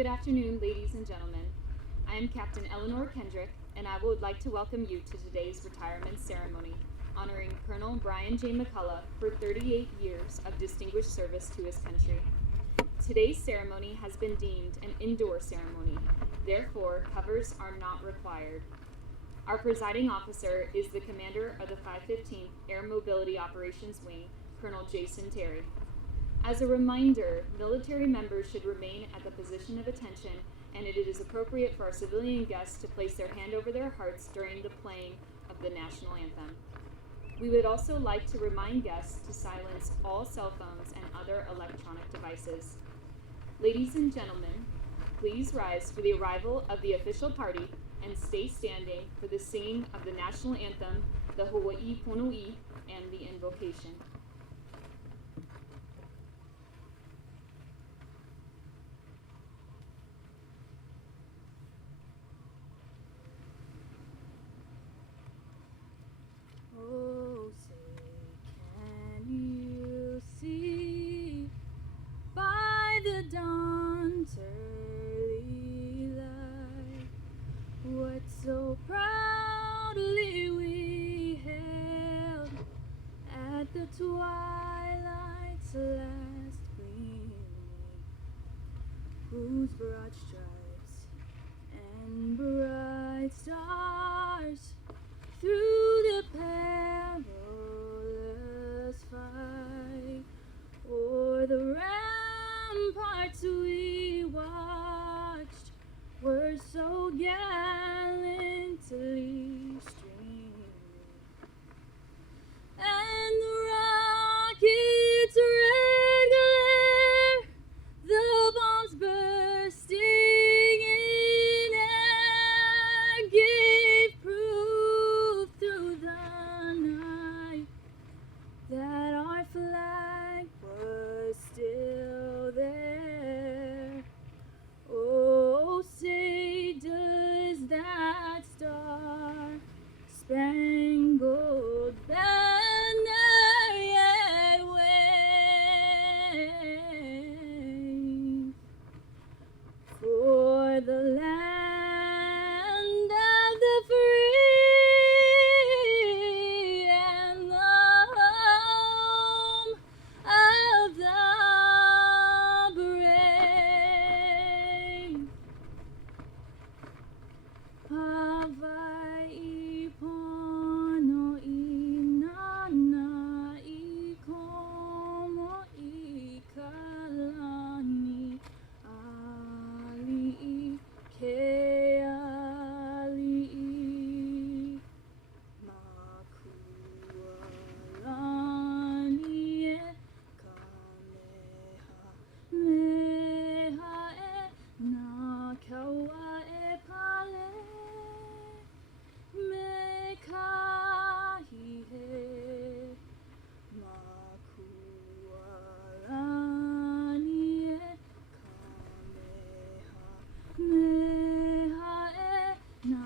Good afternoon, ladies and gentlemen. I am Captain Eleanor Kendrick, and I would like to welcome you to today's retirement ceremony, honoring Colonel Brian J. McCullough for 38 years of distinguished service to his country. Today's ceremony has been deemed an indoor ceremony, therefore covers are not required. Our presiding officer is the commander of the 515th Air Mobility Operations Wing, Colonel Jason Terry. As a reminder, military members should remain at the position of attention, and it is appropriate for our civilian guests to place their hand over their hearts during the playing of the national anthem. We would also like to remind guests to silence all cell phones and other electronic devices. Ladies and gentlemen, please rise for the arrival of the official party and stay standing for the singing of the national anthem, the Hawaii Pono'i, and the invocation. Oh, say, can you see by the dawn's early light what so proudly we hailed at the twilight's last gleaming, whose broad stripes and bright stars through the perilous fight o'er the ramparts we watched were so gallantly streaming, and the rocket's red glare, the bombs bursting in air, gave proof through the night that our flag was still there. Oh, say, does that star-spangled banner yet wave for the land of the free and the home of the brave? Hawaii Pono'i nana I komo I kalani ali'i ke ali'i makualani e kamehameha e na kaua e pale me kahihe makualani e kamehameha e na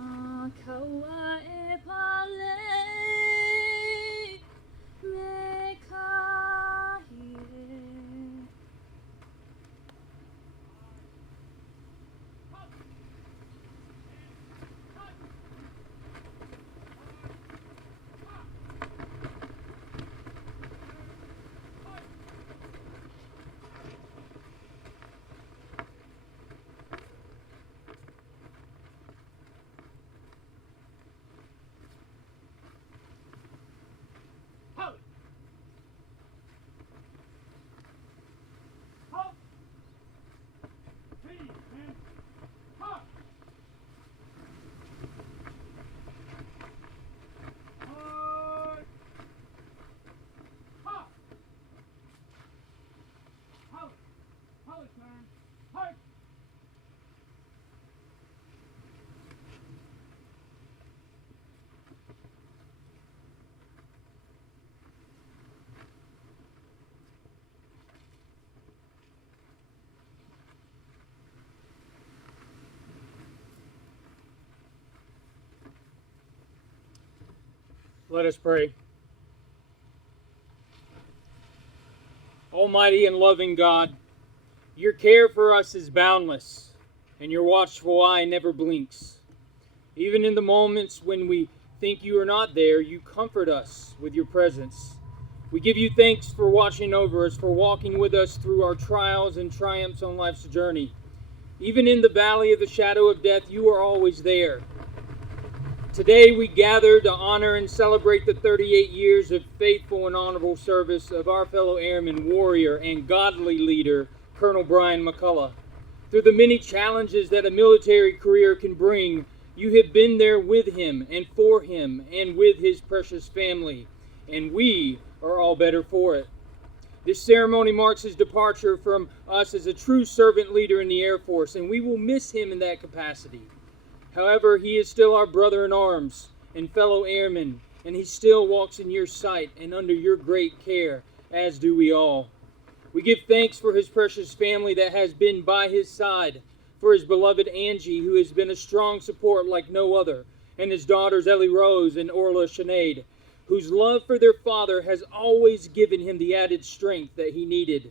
kaua e pale me kahihe. Let us pray. Almighty and loving God, your care for us is boundless. and your watchful eye never blinks. Even in the moments when we think you are not there, you comfort us with your presence. We give you thanks for watching over us, for walking with us through our trials and triumphs on life's journey. Even in the valley of the shadow of death, you are always there. Today we gather to honor and celebrate the 38 years of faithful and honorable service of our fellow airman, warrior, and godly leader, Colonel Brian McCullough. Through the many challenges that a military career can bring, you have been there with him and for him and with his precious family, and we are all better for it. This ceremony marks his departure from us as a true servant leader in the Air Force, and we will miss him in that capacity. However, he is still our brother in arms and fellow airman, and he still walks in your sight and under your great care, as do we all. We give thanks for his precious family that has been by his side, for his beloved Angie, who has been a strong support like no other, and his daughters Ellie Rose and Orla Sinead, whose love for their father has always given him the added strength that he needed.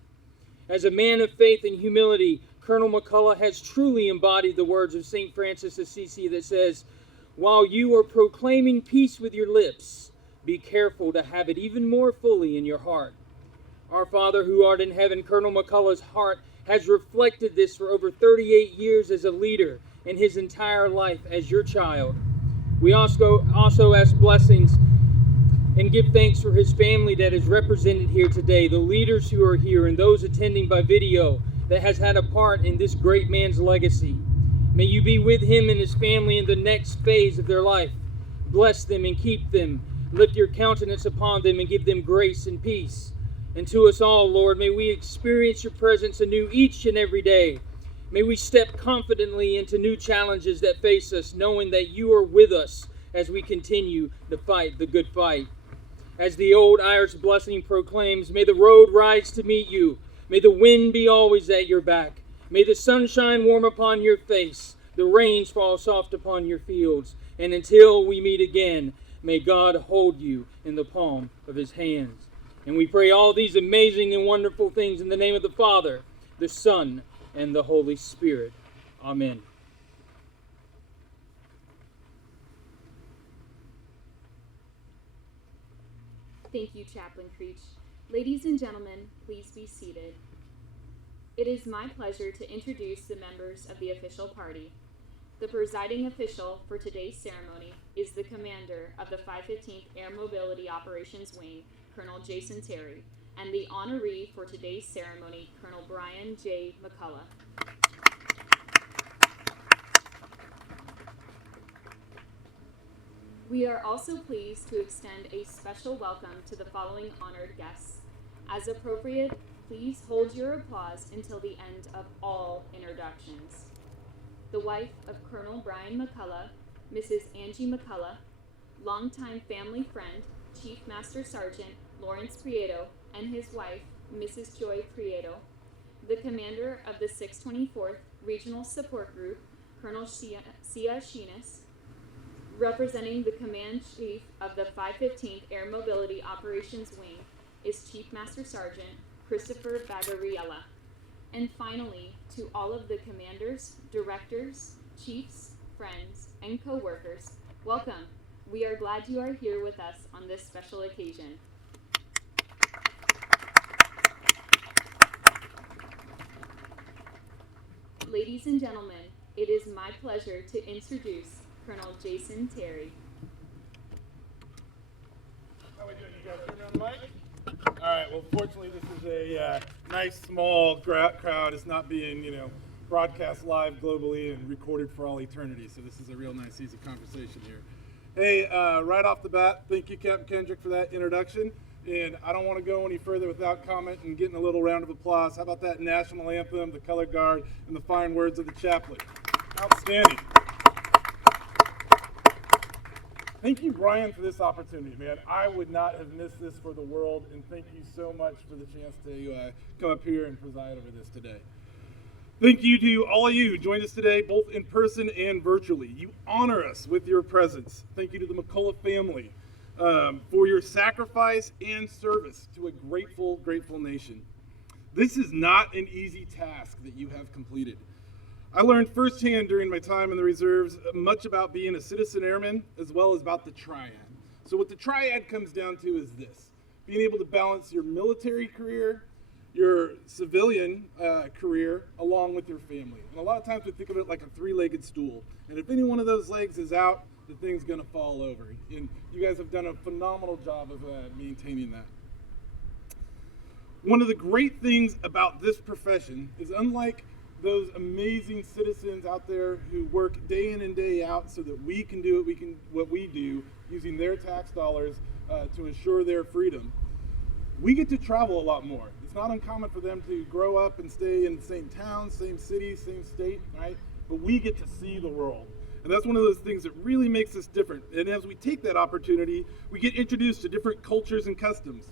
As a man of faith and humility, Colonel McCullough has truly embodied the words of St. Francis of Assisi that says, "While you are proclaiming peace with your lips, be careful to have it even more fully in your heart." Our Father who art in heaven, Colonel McCullough's heart has reflected this for over 38 years as a leader and his entire life as your child. We also ask blessings and give thanks for his family that is represented here today, the leaders who are here and those attending by video that has had a part in this great man's legacy. May you be with him and his family in the next phase of their life. Bless them and keep them. Lift your countenance upon them and give them grace and peace. And to us all, Lord, may we experience your presence anew each and every day. May we step confidently into new challenges that face us, knowing that you are with us as we continue to fight the good fight. As the old Irish blessing proclaims, may the road rise to meet you. May the wind be always at your back. May the sun shine warm upon your face, the rains fall soft upon your fields. And until we meet again, may God hold you in the palm of his hands. And we pray all these amazing and wonderful things in the name of the Father, the Son, and the Holy Spirit. Amen. Thank you, Chaplain Creech. Ladies and gentlemen, please be seated. It is my pleasure to introduce the members of the official party. The presiding official for today's ceremony is the commander of the 515th Air Mobility Operations Wing, Colonel Jason Terry, and the honoree for today's ceremony, Colonel Brian J. McCullough. We are also pleased to extend a special welcome to the following honored guests. As appropriate, please hold your applause until the end of all introductions. The wife of Colonel Brian McCullough, Mrs. Angie McCullough, longtime family friend, Chief Master Sergeant Lawrence Prieto, and his wife, Mrs. Joy Prieto. The commander of the 624th Regional Support Group, Colonel Sia Sheenis. Representing the Command Chief of the 515th Air Mobility Operations Wing is Chief Master Sergeant Christopher Bagariella. And finally, to all of the commanders, directors, chiefs, friends, and co-workers, welcome. We are glad you are here with us on this special occasion. Ladies and gentlemen, it is my pleasure to introduce Colonel Jason Terry. How we doing? You guys hear me on the mic? All right. Well, fortunately, this is a nice, small crowd. It's not being, broadcast live globally and recorded for all eternity. So this is a real nice, easy conversation here. Hey, right off the bat, thank you, Captain Kendrick, for that introduction. And I don't want to go any further without comment and getting a little round of applause. How about that national anthem, the color guard, and the fine words of the chaplain? Outstanding. Thank you, Brian, for this opportunity, man. I would not have missed this for the world, and thank you so much for the chance to come up here and preside over this today. Thank you to all of you who joined us today, both in person and virtually. You honor us with your presence. Thank you to the McCullough family for your sacrifice and service to a grateful, grateful nation. This is not an easy task that you have completed. I learned firsthand during my time in the reserves much about being a citizen airman as well as about the triad. So what the triad comes down to is this: being able to balance your military career, your civilian career, along with your family. And a lot of times we think of it like a three-legged stool. And if any one of those legs is out, the thing's gonna fall over. And you guys have done a phenomenal job of maintaining that. One of the great things about this profession is, unlike those amazing citizens out there who work day in and day out so that we can do what we do using their tax dollars to ensure their freedom, we get to travel a lot more. It's not uncommon for them to grow up and stay in the same town, same city, same state, right? But we get to see the world. And that's one of those things that really makes us different. And as we take that opportunity, we get introduced to different cultures and customs.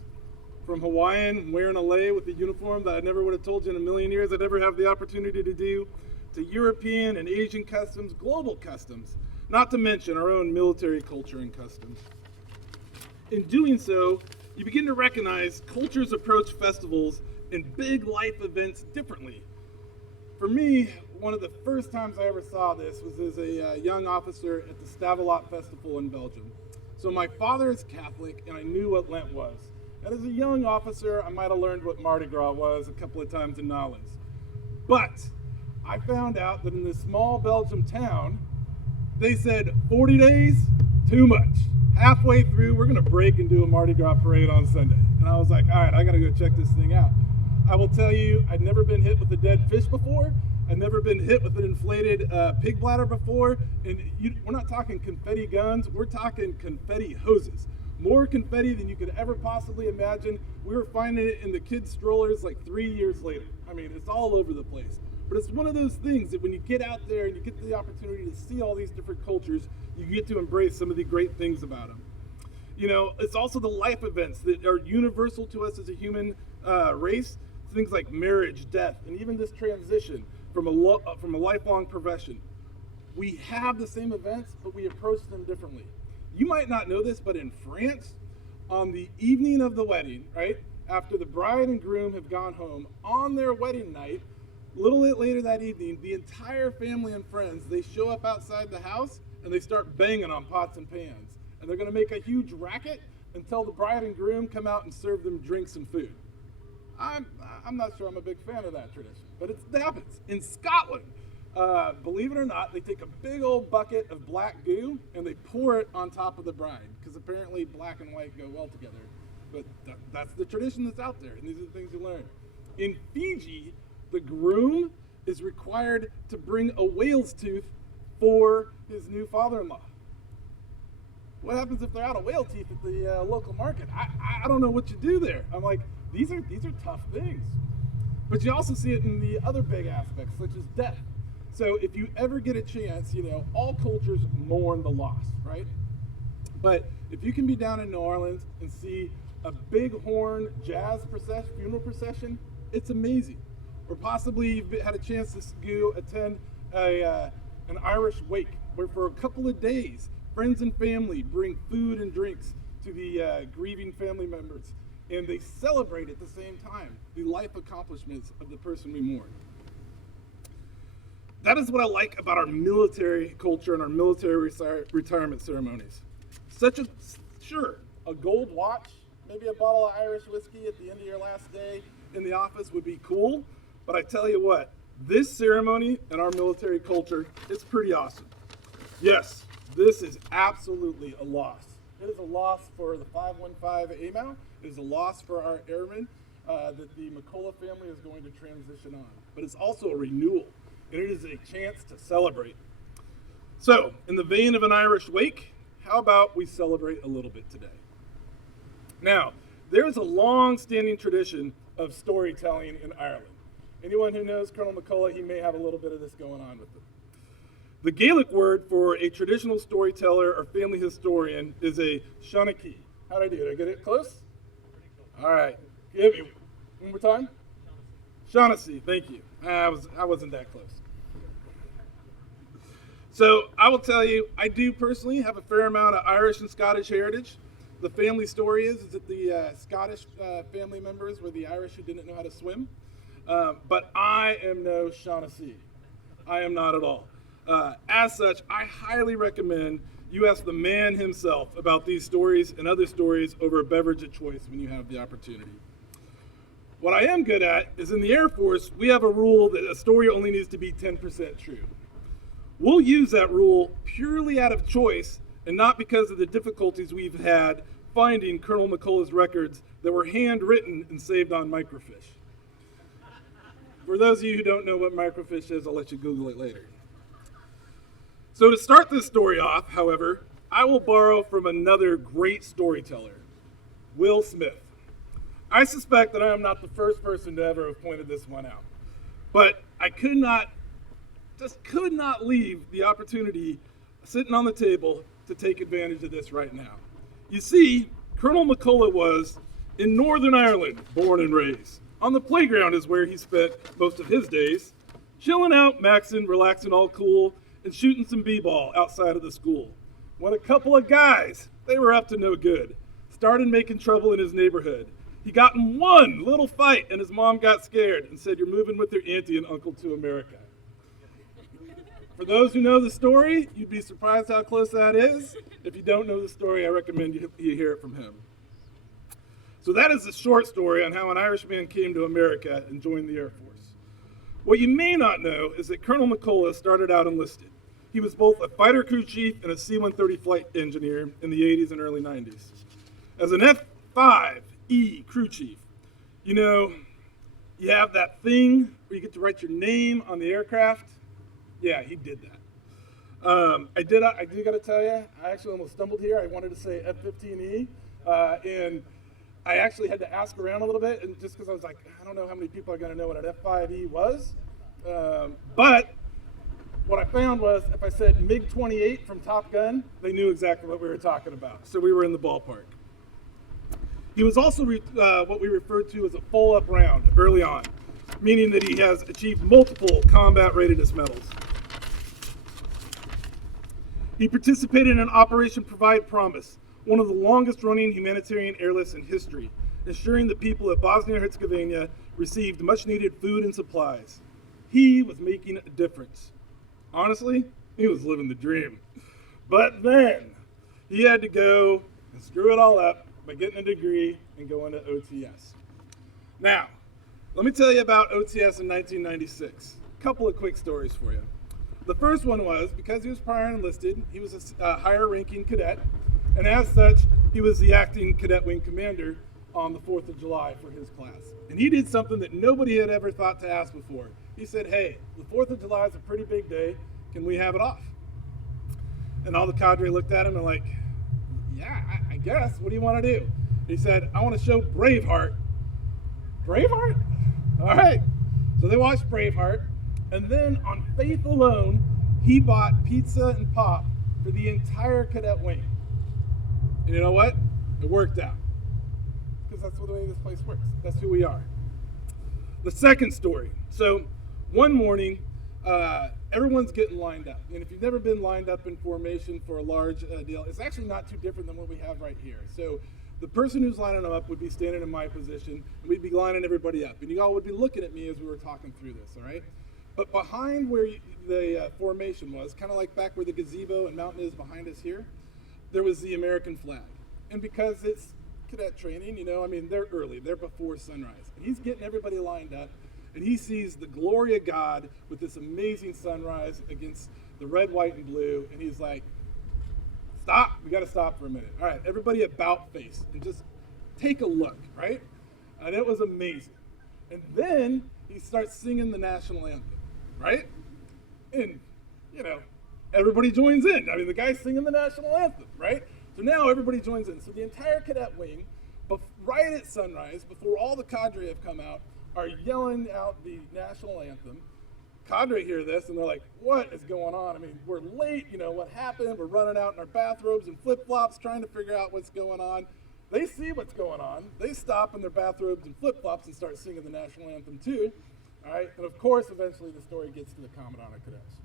From Hawaiian, wearing a lei with a uniform that I never would have told you in a million years I'd ever have the opportunity to do, to European and Asian customs, global customs, not to mention our own military culture and customs. In doing so, you begin to recognize cultures approach festivals and big life events differently. For me, one of the first times I ever saw this was as a young officer at the Stavelot Festival in Belgium. So my father is Catholic, and I knew what Lent was. And as a young officer, I might have learned what Mardi Gras was a couple of times in Nolens. But I found out that in this small Belgium town, they said 40 days, too much. Halfway through, we're gonna break and do a Mardi Gras parade on Sunday. And I was like, all right, I gotta go check this thing out. I will tell you, I'd never been hit with a dead fish before. I'd never been hit with an inflated pig bladder before. And we're not talking confetti guns, we're talking confetti hoses. More confetti than you could ever possibly imagine. We were finding it in the kids' strollers like 3 years later. I mean, it's all over the place. But it's one of those things that when you get out there and you get the opportunity to see all these different cultures, you get to embrace some of the great things about them. You know, it's also the life events that are universal to us as a human race. Things like marriage, death, and even this transition from a lifelong profession. We have the same events, but we approach them differently. You might not know this, but in France, on the evening of the wedding, right, after the bride and groom have gone home, on their wedding night, a little bit later that evening, the entire family and friends, they show up outside the house and they start banging on pots and pans. And they're gonna make a huge racket until the bride and groom come out and serve them drinks and food. I'm not sure I'm a big fan of that tradition, but it happens. In Scotland, believe it or not, they take a big old bucket of black goo and they pour it on top of the bride, because apparently black and white go well together. But that's the tradition that's out there, and these are the things you learn. In Fiji, the groom is required to bring a whale's tooth for his new father-in-law. What happens if they're out of whale teeth at the local market? I don't know what you do there. I'm like, these are tough things. But you also see it in the other big aspects, such as death. So if you ever get a chance, you know, all cultures mourn the loss, right? But if you can be down in New Orleans and see a big horn jazz funeral procession, it's amazing. Or possibly you've had a chance to attend an Irish wake, where for a couple of days, friends and family bring food and drinks to the grieving family members, and they celebrate at the same time the life accomplishments of the person we mourn. That is what I like about our military culture and our military retirement ceremonies. Sure, a gold watch, maybe a bottle of Irish whiskey at the end of your last day in the office would be cool, but I tell you what, this ceremony and our military culture, it's pretty awesome. Yes, this is absolutely a loss. It is a loss for the 515 AMAL. It is a loss for our airmen that the McCullough family is going to transition on. But it's also a renewal, and it is a chance to celebrate. So, in the vein of an Irish wake, how about we celebrate a little bit today? Now, there is a long-standing tradition of storytelling in Ireland. Anyone who knows Colonel McCullough, he may have a little bit of this going on with him. The Gaelic word for a traditional storyteller or family historian is a Shawnee. How'd I do? Did I get it close? All right. Give me one more time. Shaughnessy, thank you. I wasn't that close. So I will tell you, I do personally have a fair amount of Irish and Scottish heritage. The family story is that the Scottish family members were the Irish who didn't know how to swim. But I am no Shaughnessy. I am not at all. As such, I highly recommend you ask the man himself about these stories and other stories over a beverage of choice when you have the opportunity. What I am good at is in the Air Force, we have a rule that a story only needs to be 10% true. We'll use that rule purely out of choice and not because of the difficulties we've had finding Colonel McCullagh's records that were handwritten and saved on microfiche. For those of you who don't know what microfiche is, I'll let you Google it later. So to start this story off, however, I will borrow from another great storyteller, Will Smith. I suspect that I am not the first person to ever have pointed this one out, but I could not leave the opportunity sitting on the table to take advantage of this right now. You see, Colonel McCullough was in Northern Ireland, born and raised. On the playground is where he spent most of his days, chilling out, maxing, relaxing, all cool, and shooting some b-ball outside of the school. When a couple of guys, they were up to no good, started making trouble in his neighborhood. He got in one little fight, and his mom got scared and said, "You're moving with your auntie and uncle to America." For those who know the story, you'd be surprised how close that is. If you don't know the story, I recommend you hear it from him. So that is a short story on how an Irishman came to America and joined the Air Force. What you may not know is that Colonel McCullough started out enlisted. He was both a fighter crew chief and a C-130 flight engineer in the 80s and early 90s. As an F-5E crew chief, you know, you have that thing where you get to write your name on the aircraft. Yeah, he did that. I do got to tell you, I actually almost stumbled here. I wanted to say F-15E, and I actually had to ask around a little bit, and just because I was like, I don't know how many people are going to know what an F-5E was. But what I found was if I said MiG-28 from Top Gun, they knew exactly what we were talking about. So we were in the ballpark. He was also what we referred to as a full-up round early on, meaning that he has achieved multiple combat readiness medals. He participated in Operation Provide Promise, one of the longest-running humanitarian airlifts in history, ensuring the people of Bosnia-Herzegovina received much-needed food and supplies. He was making a difference. Honestly, he was living the dream. But then, he had to go and screw it all up by getting a degree and going to OTS. Now, let me tell you about OTS in 1996. A couple of quick stories for you. The first one was, because he was prior enlisted, he was a higher-ranking cadet, and as such, he was the acting cadet wing commander on the 4th of July for his class. And he did something that nobody had ever thought to ask before. He said, "Hey, the 4th of July is a pretty big day. Can we have it off?" And all the cadre looked at him and like, "Yeah, I guess. What do you want to do?" He said, "I want to show Braveheart." Braveheart? All right. So they watched Braveheart, and then on faith alone, he bought pizza and pop for the entire cadet wing. And you know what? It worked out. Because that's the way this place works. That's who we are. The second story. So one morning, everyone's getting lined up. And if you've never been lined up in formation for a large deal, it's actually not too different than what we have right here. So the person who's lining them up would be standing in my position, and we'd be lining everybody up. And you all would be looking at me as we were talking through this, all right? But behind where the formation was, kind of like back where the gazebo and mountain is behind us here, there was the American flag. And because it's cadet training, you know, I mean, they're early. They're before sunrise. And he's getting everybody lined up, and he sees the glory of God with this amazing sunrise against the red, white, and blue, and he's like, "Stop. We got to stop for a minute. All right, everybody about face and just take a look," right? And it was amazing. And then he starts singing the national anthem, right? And, you know, everybody joins in. I mean, the guy's singing the national anthem, right? So now everybody joins in. So the entire cadet wing, right at sunrise, before all the cadre have come out, are yelling out the national anthem. Cadre hear this, and they're like, "What is going on? I mean, we're late. You know, what happened? We're running out in our bathrobes and flip-flops trying to figure out what's going on." They see what's going on. They stop in their bathrobes and flip-flops and start singing the national anthem too. All right? And of course, eventually the story gets to the Commandant of Cadets.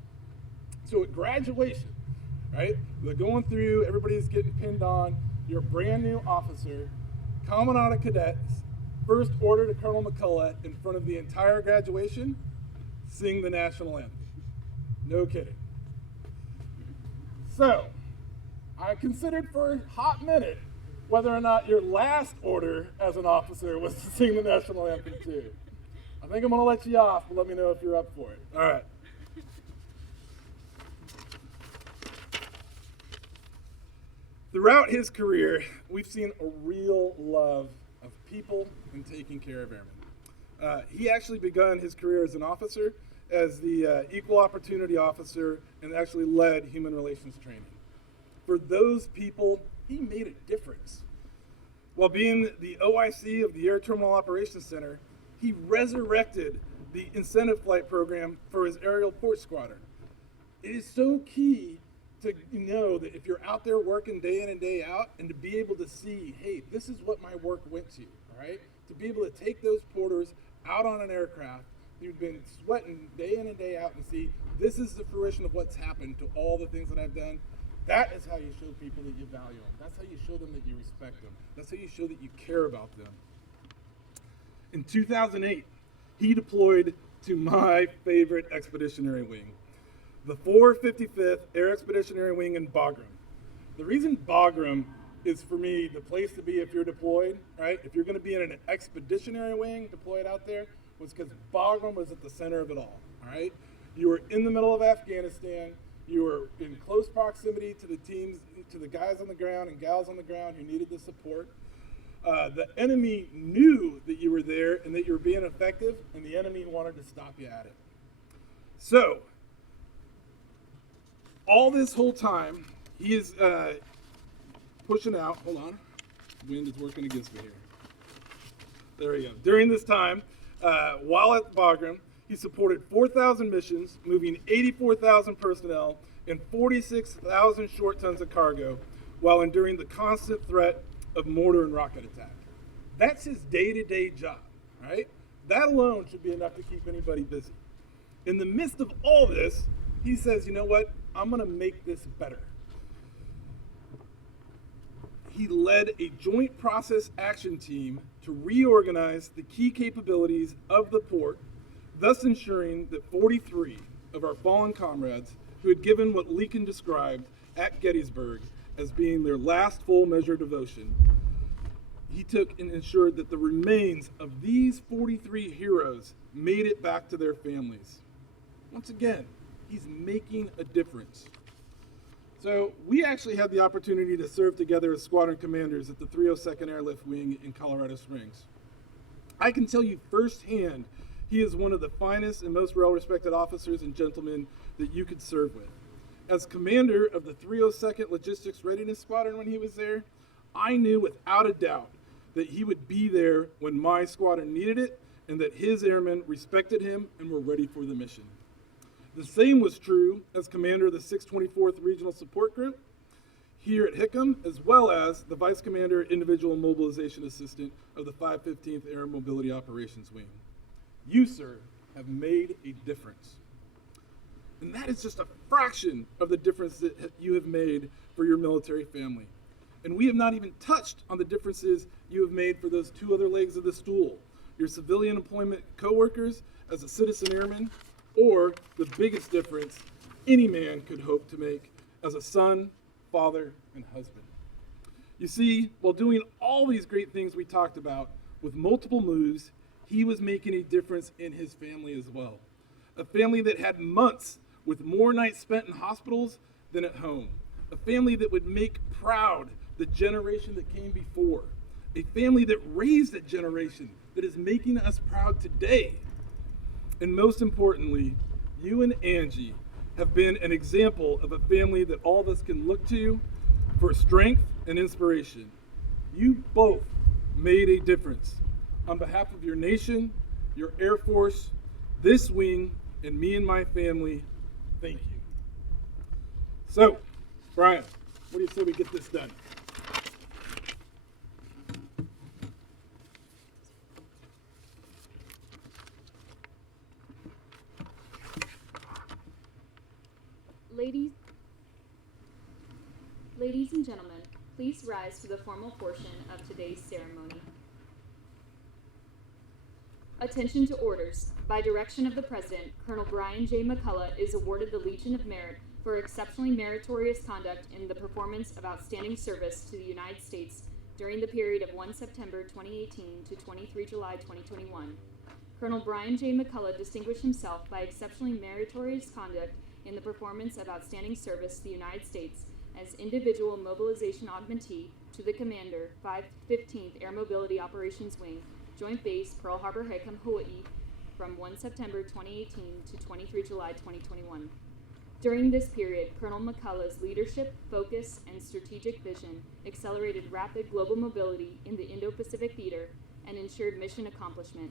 So at graduation, right, they're going through, everybody's getting pinned on, you're a brand new officer, Commandant of Cadets, first order to Colonel McCullough in front of the entire graduation, sing the national anthem. No kidding. So, I considered for a hot minute whether or not your last order as an officer was to sing the national anthem too. I think I'm going to let you off, but let me know if you're up for it. All right. Throughout his career, we've seen a real love of people and taking care of airmen. He actually begun his career as an officer, as the equal opportunity officer, and actually led human relations training. For those people, he made a difference. While being the OIC of the Air Terminal Operations Center, he resurrected the incentive flight program for his aerial port squadron. It is so key to know that if you're out there working day in and day out, and to be able to see, hey, this is what my work went to, right? To be able to take those porters out on an aircraft you've been sweating day in and day out and see, this is the fruition of what's happened to all the things that I've done. That is how you show people that you value them. That's how you show them that you respect them. That's how you show that you care about them. In 2008, he deployed to my favorite expeditionary wing, the 455th Air Expeditionary Wing in Bagram. The reason Bagram is, for me, the place to be if you're deployed, right? If you're going to be in an expeditionary wing deployed out there, was because Bagram was at the center of it all right? You were in the middle of Afghanistan. You were in close proximity to the teams, to the guys on the ground and gals on the ground who needed the support. The enemy knew that you were there and that you were being effective, and the enemy wanted to stop you at it. So, all this whole time, he is pushing out. Hold on. Wind is working against me here. There we go. During this time, while at Bagram, he supported 4,000 missions, moving 84,000 personnel and 46,000 short tons of cargo, while enduring the constant threat of mortar and rocket attack. That's his day-to-day job, right? That alone should be enough to keep anybody busy. In the midst of all this, he says, you know what? I'm going to make this better. He led a joint process action team to reorganize the key capabilities of the port, thus ensuring that 43 of our fallen comrades who had given what Lincoln described at Gettysburg as being their last full measure of devotion, he took and ensured that the remains of these 43 heroes made it back to their families. Once again, he's making a difference. So we actually had the opportunity to serve together as squadron commanders at the 302nd Airlift Wing in Colorado Springs. I can tell you firsthand, he is one of the finest and most well-respected officers and gentlemen that you could serve with. As commander of the 302nd Logistics Readiness Squadron when he was there, I knew without a doubt that he would be there when my squadron needed it, and that his airmen respected him and were ready for the mission. The same was true as commander of the 624th Regional Support Group here at Hickam, as well as the vice commander, individual mobilization assistant of the 515th Air Mobility Operations Wing. You, sir, have made a difference. And that is just a fraction of the difference that you have made for your military family. And we have not even touched on the differences you have made for those two other legs of the stool, your civilian employment coworkers as a citizen airman, or the biggest difference any man could hope to make as a son, father, and husband. You see, while doing all these great things we talked about with multiple moves, he was making a difference in his family as well. A family that had months with more nights spent in hospitals than at home. A family that would make proud the generation that came before. A family that raised a generation that is making us proud today. And most importantly, you and Angie have been an example of a family that all of us can look to for strength and inspiration. You both made a difference. On behalf of your nation, your Air Force, this wing, and me and my family, thank you. So, Brian, what do you say we get this done? Ladies and gentlemen, please rise for the formal portion of today's ceremony. Attention to orders. By direction of the President, Colonel Brian J. McCullough is awarded the Legion of Merit for exceptionally meritorious conduct in the performance of outstanding service to the United States during the period of 1 September 2018 to 23 July 2021. Colonel Brian J. McCullough distinguished himself by exceptionally meritorious conduct in the performance of outstanding service to the United States as individual mobilization augmentee to the Commander, 515th Air Mobility Operations Wing, Joint Base Pearl Harbor Hickam, Hawaii, from 1 September 2018 to 23 July 2021. During this period, Colonel McCullough's leadership, focus, and strategic vision accelerated rapid global mobility in the Indo-Pacific theater and ensured mission accomplishment.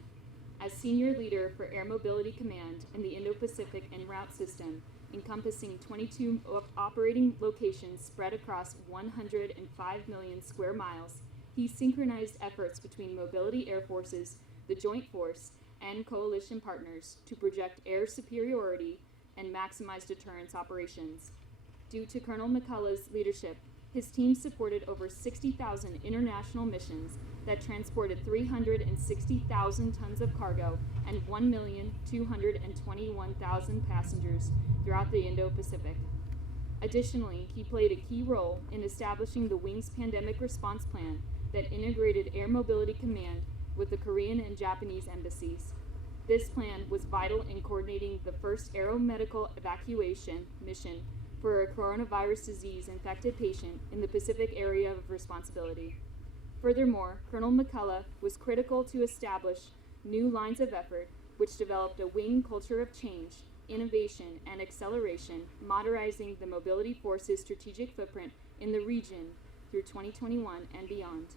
As senior leader for Air Mobility Command in the Indo-Pacific en route system, encompassing 22 operating locations spread across 105 million square miles, he synchronized efforts between mobility air forces, the Joint Force, and coalition partners to project air superiority and maximize deterrence operations. Due to Colonel McCullough's leadership, his team supported over 60,000 international missions that transported 360,000 tons of cargo and 1,221,000 passengers throughout the Indo-Pacific. Additionally, he played a key role in establishing the Wing's pandemic response plan that integrated Air Mobility Command with the Korean and Japanese embassies. This plan was vital in coordinating the first aeromedical evacuation mission for a coronavirus disease-infected patient in the Pacific area of responsibility. Furthermore, Colonel McCullough was critical to establish new lines of effort, which developed a wing culture of change, innovation, and acceleration, modernizing the mobility force's strategic footprint in the region through 2021 and beyond.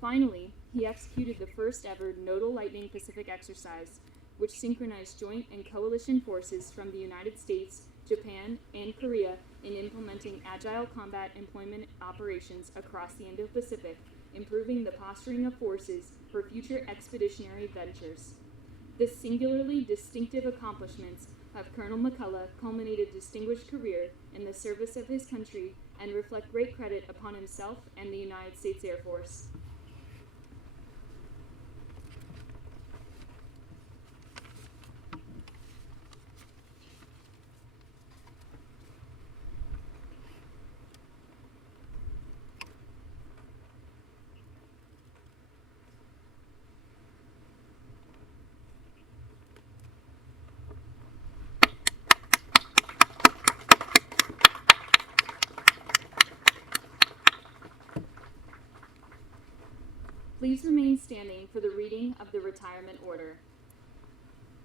Finally, he executed the first ever Nodal Lightning Pacific exercise, which synchronized joint and coalition forces from the United States, Japan, and Korea in implementing agile combat employment operations across the Indo-Pacific, improving the posturing of forces for future expeditionary ventures. The singularly distinctive accomplishments of Colonel McCullough culminated a distinguished career in the service of his country and reflect great credit upon himself and the United States Air Force. Please remain standing for the reading of the retirement order.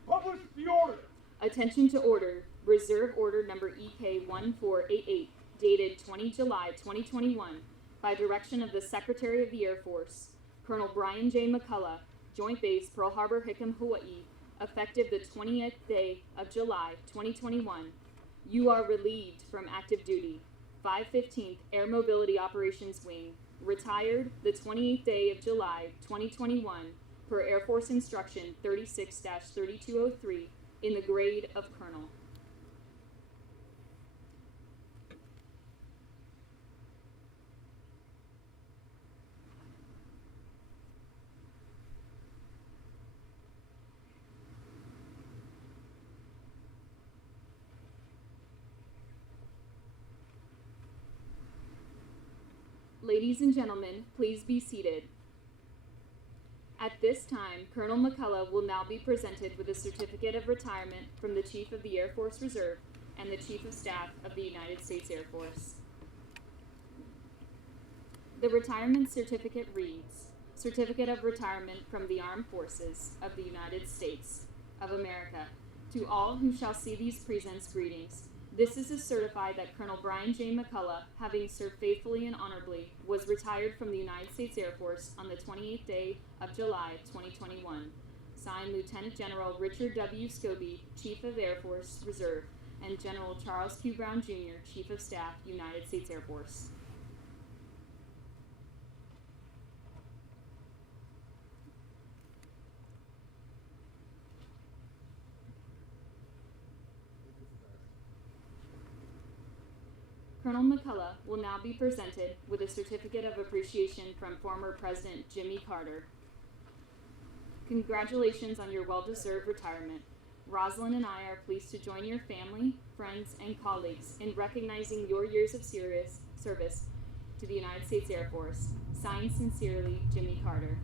Publish the order. Attention to order. Reserve Order Number EK 1488, dated 20 July 2021, by direction of the Secretary of the Air Force, Colonel Brian J. McCullough, Joint Base Pearl Harbor Hickam, Hawaii, effective the 20th day of July 2021. You are relieved from active duty. 515th Air Mobility Operations Wing, retired the 28th day of July 2021 per Air Force Instruction 36-3203 in the grade of Colonel. Ladies and gentlemen, please be seated. At this time, Colonel McCullough will now be presented with a certificate of retirement from the Chief of the Air Force Reserve and the Chief of Staff of the United States Air Force. The retirement certificate reads, Certificate of Retirement from the Armed Forces of the United States of America. To all who shall see these presents, greetings. This is to certify that Colonel Brian J. McCullough, having served faithfully and honorably, was retired from the United States Air Force on the 28th day of July 2021. Signed, Lieutenant General Richard W. Scobie, Chief of Air Force Reserve, and General Charles Q. Brown, Jr., Chief of Staff, United States Air Force. Colonel McCullough will now be presented with a certificate of appreciation from former President Jimmy Carter. Congratulations on your well-deserved retirement. Rosalind and I are pleased to join your family, friends, and colleagues in recognizing your years of service to the United States Air Force. Signed sincerely, Jimmy Carter.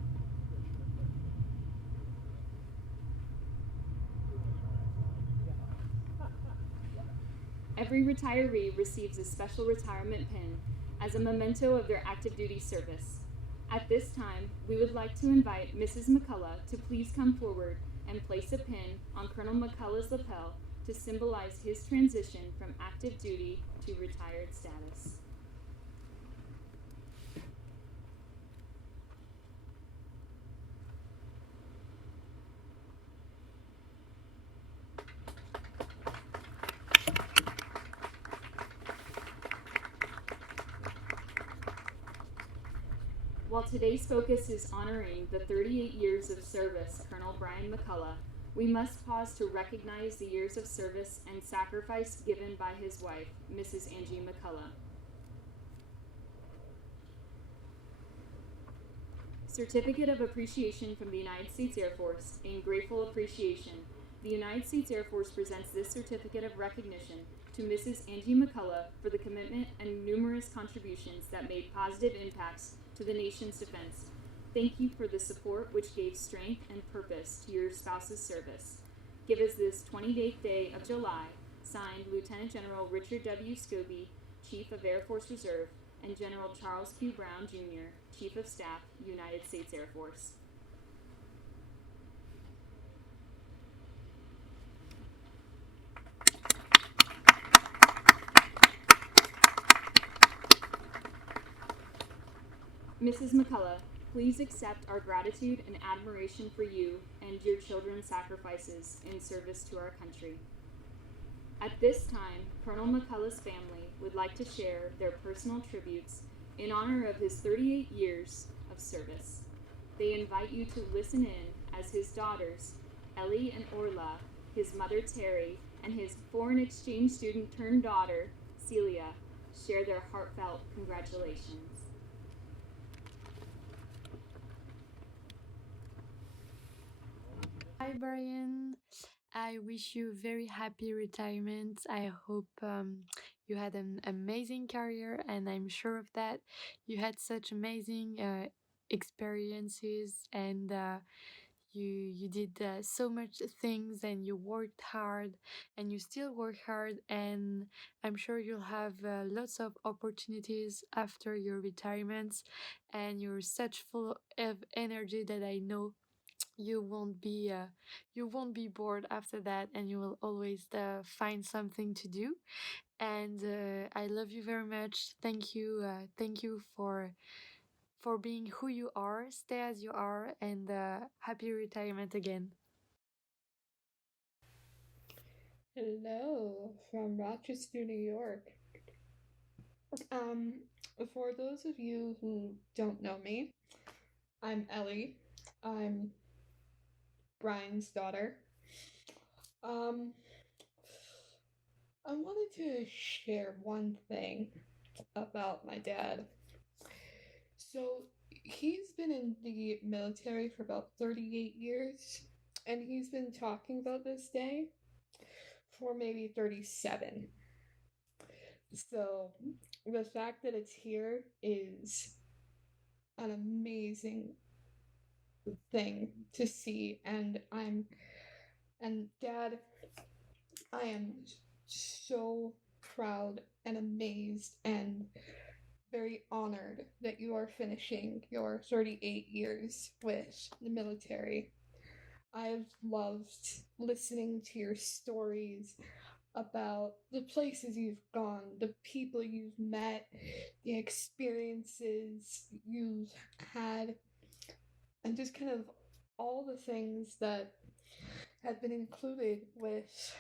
Every retiree receives a special retirement pin as a memento of their active duty service. At this time, we would like to invite Mrs. McCullough to please come forward and place a pin on Colonel McCullagh's lapel to symbolize his transition from active duty to retired status. While today's focus is honoring the 38 years of service Colonel Brian McCullough, we must pause to recognize the years of service and sacrifice given by his wife, Mrs. Angie McCullough. Certificate of Appreciation from the United States Air Force. In grateful appreciation, the United States Air Force presents this certificate of recognition to Mrs. Angie McCullough for the commitment and numerous contributions that made positive impacts to the nation's defense. Thank you for the support which gave strength and purpose to your spouse's service. Give us this 28th day of July, signed Lieutenant General Richard W. Scobie, Chief of Air Force Reserve, and General Charles Q. Brown, Jr., Chief of Staff, United States Air Force. Mrs. McCullough, please accept our gratitude and admiration for you and your children's sacrifices in service to our country. At this time, Colonel McCullagh's family would like to share their personal tributes in honor of his 38 years of service. They invite you to listen in as his daughters, Ellie and Orla, his mother Terry, and his foreign exchange student turned daughter, Celia, share their heartfelt congratulations. Hi, Brian. I wish you very happy retirement. I hope you had an amazing career, and I'm sure of that. You had such amazing experiences, and you did so much things, and you worked hard, and you still work hard, and I'm sure you'll have lots of opportunities after your retirement, and you're such full of energy that I know you won't be bored after that, and you will always find something to do. And I love you very much. Thank you for being who you are. Stay as you are, and happy retirement again. Hello from Rochester, New York. Um, for those of you who don't know me, I'm Ellie. I'm Brian's daughter. Um, I wanted to share one thing about my dad. So, he's been in the military for about 38 years, and he's been talking about this day for maybe 37. So, the fact that it's here is an amazing thing to see, and Dad, I am so proud and amazed and very honored that you are finishing your 38 years with the military. I've loved listening to your stories about the places you've gone, the people you've met, the experiences you've had, and just kind of all the things that have been included with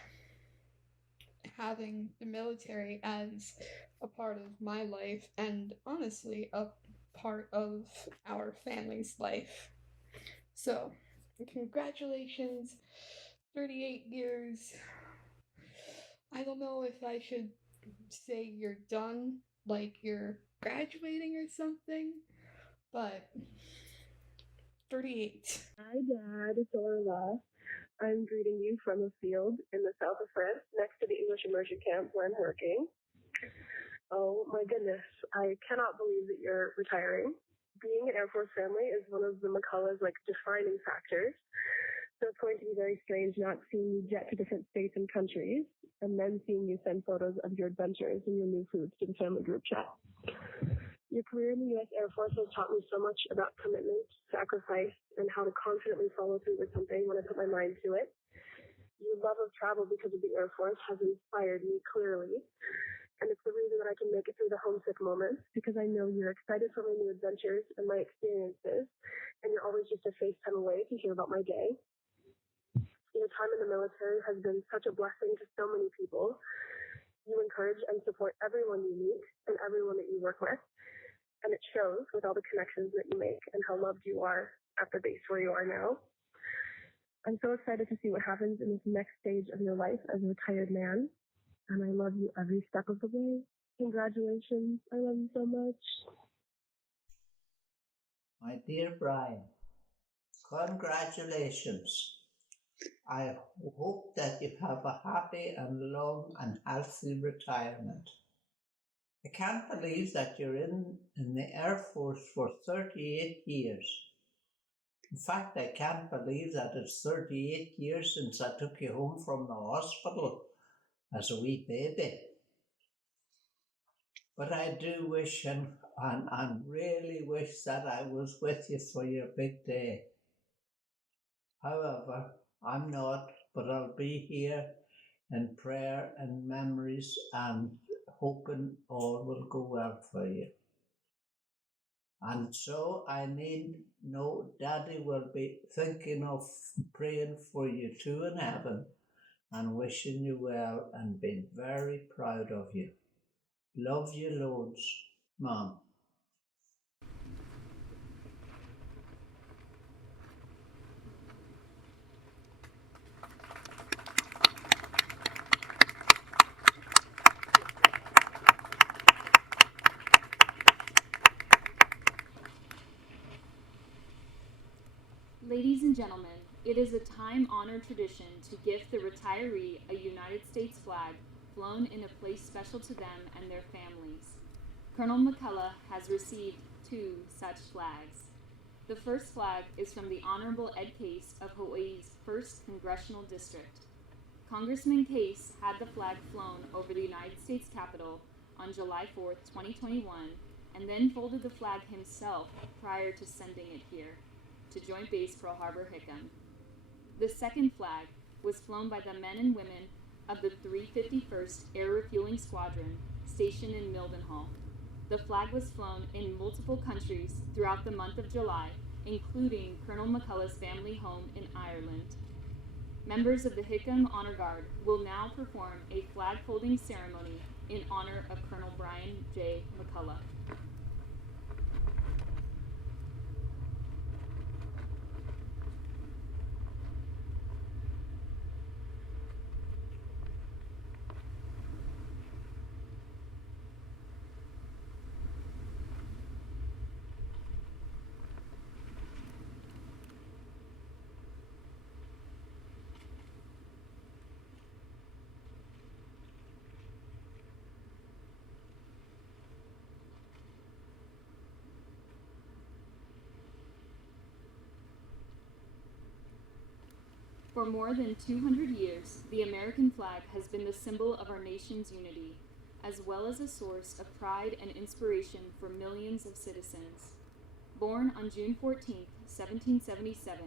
having the military as a part of my life, and honestly a part of our family's life. So, congratulations, 38 years. I don't know if I should say you're done, like you're graduating or something, but 38. Hi, Dad. It's Orla. I'm greeting you from a field in the south of France next to the English immersion camp where I'm working. Oh, my goodness. I cannot believe that you're retiring. Being an Air Force family is one of the McCullagh's, defining factors. So it's going to be very strange not seeing you jet to different states and countries, and then seeing you send photos of your adventures and your new foods to the family group chat. Your career in the U.S. Air Force has taught me so much about commitment, sacrifice, and how to confidently follow through with something when I put my mind to it. Your love of travel because of the Air Force has inspired me clearly, and it's the reason that I can make it through the homesick moments, because I know you're excited for my new adventures and my experiences, and you're always just a FaceTime away to hear about my day. Your time in the military has been such a blessing to so many people. You encourage and support everyone you meet and everyone that you work with. And it shows with all the connections that you make and how loved you are at the base where you are now. I'm so excited to see what happens in this next stage of your life as a retired man. And I love you every step of the way. Congratulations. I love you so much. My dear Brian, congratulations. I hope that you have a happy and long and healthy retirement. I can't believe that you're in the Air Force for 38 years. In fact, I can't believe that it's 38 years since I took you home from the hospital as a wee baby. But I do wish and really wish that I was with you for your big day. However, I'm not, but I'll be here in prayer and memories and hoping all will go well for you. And so I need know Daddy will be thinking of praying for you too in heaven and wishing you well and being very proud of you. Love you loads, Mom. Ladies and gentlemen, it is a time-honored tradition to gift the retiree a United States flag flown in a place special to them and their families. Colonel McCullough has received 2 such flags. The first flag is from the Honorable Ed Case of Hawaii's 1st Congressional District. Congressman Case had the flag flown over the United States Capitol on July 4, 2021, and then folded the flag himself prior to sending it here to Joint Base Pearl Harbor Hickam. The second flag was flown by the men and women of the 351st Air Refueling Squadron stationed in Mildenhall. The flag was flown in multiple countries throughout the month of July, including Colonel McCullough's family home in Ireland. Members of the Hickam Honor Guard will now perform a flag folding ceremony in honor of Colonel Brian J. McCullough. For more than 200 years, the American flag has been the symbol of our nation's unity, as well as a source of pride and inspiration for millions of citizens. Born on June 14, 1777,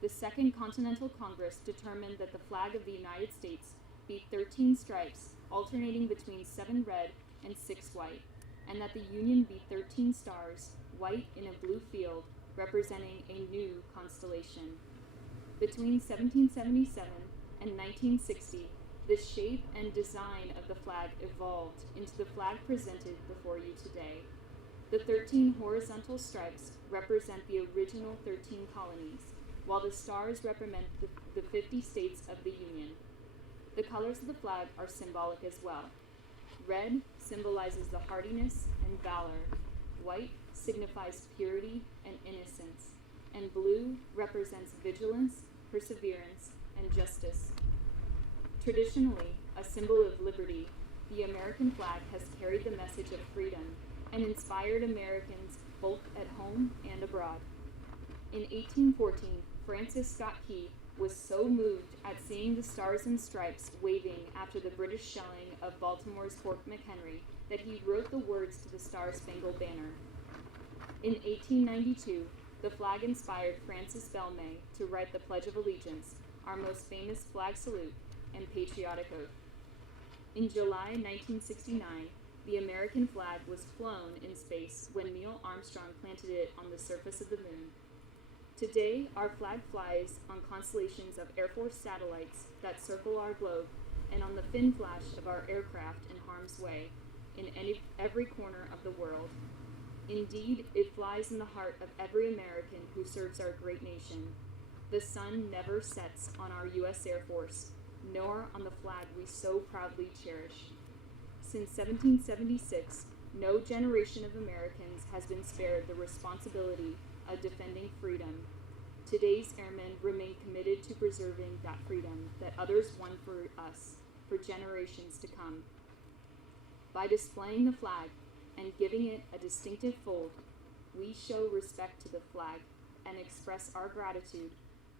the Second Continental Congress determined that the flag of the United States be 13 stripes, alternating between 7 red and 6 white, and that the Union be 13 stars, white in a blue field, representing a new constellation. Between 1777 and 1960, the shape and design of the flag evolved into the flag presented before you today. The 13 horizontal stripes represent the original 13 colonies, while the stars represent the 50 states of the Union. The colors of the flag are symbolic as well. Red symbolizes the hardiness and valor. White signifies purity and innocence. and blue represents vigilance, perseverance, and justice. Traditionally, a symbol of liberty, the American flag has carried the message of freedom and inspired Americans both at home and abroad. In 1814, Francis Scott Key was so moved at seeing the stars and stripes waving after the British shelling of Baltimore's Fort McHenry that he wrote the words to the Star-Spangled Banner. In 1892, the flag inspired Francis Belknap to write the Pledge of Allegiance, our most famous flag salute and patriotic oath. In July 1969, the American flag was flown in space when Neil Armstrong planted it on the surface of the moon. Today, our flag flies on constellations of Air Force satellites that circle our globe and on the fin flash of our aircraft in harm's way in every corner of the world. Indeed, it flies in the heart of every American who serves our great nation. The sun never sets on our U.S. Air Force, nor on the flag we so proudly cherish. Since 1776, no generation of Americans has been spared the responsibility of defending freedom. Today's airmen remain committed to preserving that freedom that others won for us for generations to come. By displaying the flag and giving it a distinctive fold, we show respect to the flag and express our gratitude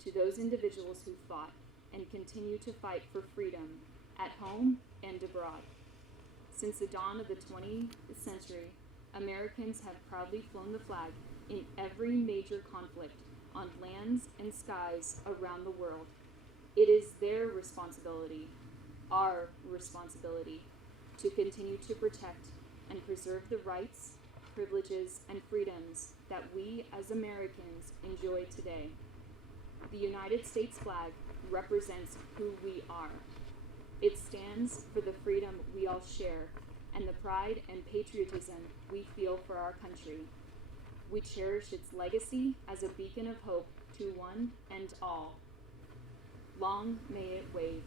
to those individuals who fought and continue to fight for freedom at home and abroad. Since the dawn of the 20th century, Americans have proudly flown the flag in every major conflict on lands and skies around the world. It is their responsibility, our responsibility, to continue to protect and preserve the rights, privileges, and freedoms that we as Americans enjoy today. The United States flag represents who we are. It stands for the freedom we all share and the pride and patriotism we feel for our country. We cherish its legacy as a beacon of hope to one and all. Long may it wave.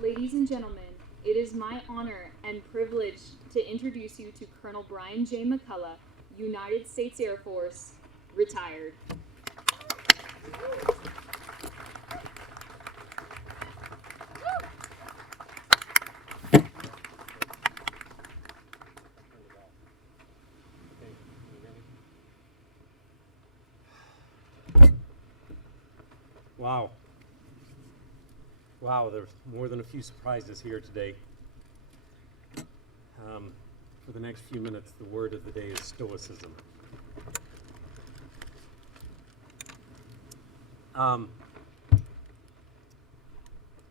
Ladies and gentlemen, it is my honor and privilege to introduce you to Colonel Brian J. McCullough, United States Air Force, retired. Wow. Wow, there's more than a few surprises here today. For the next few minutes, the word of the day is stoicism.